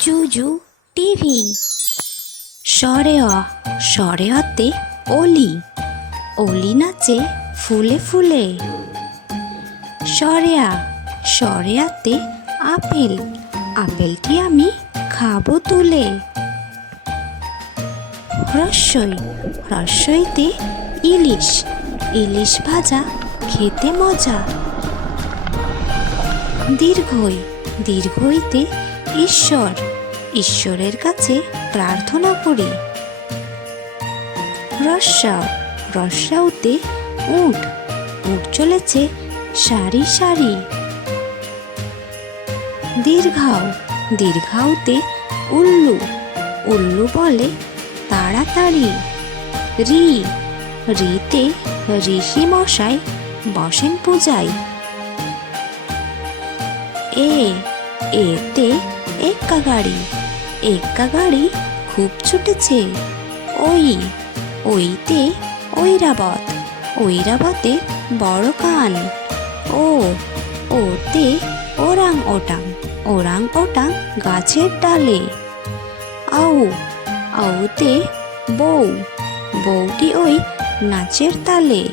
জুজু TV. সরে অতে অলি, অলি নাচে ফুলে ফুলে। সরে আতে আপেল, আপেলটি আমি খাবো তুলে। রস্যইতে ইলিশ, ইলিশ ভাজা খেতে মজা। দীর্ঘইতে ঈশ্বর, ঈশ্বরের কাছে প্রার্থনা করি। রস্যাউতে উট, উট চলেছে সারি সারি। দীর্ঘাউতে উল্লু, উল্লু বলে তাড়াতাড়ি। রিতে ঋষি মশাই বসেন পূজায়। এতে এক্কা গাড়ি খুব ছুটেছে। ওইতে ঐরাবত, ঐরাবতে বড় কান। ওতে ওরাং ওটাং গাছের ডালে। আউতে বউ, বউটি ওই নাচের তালে।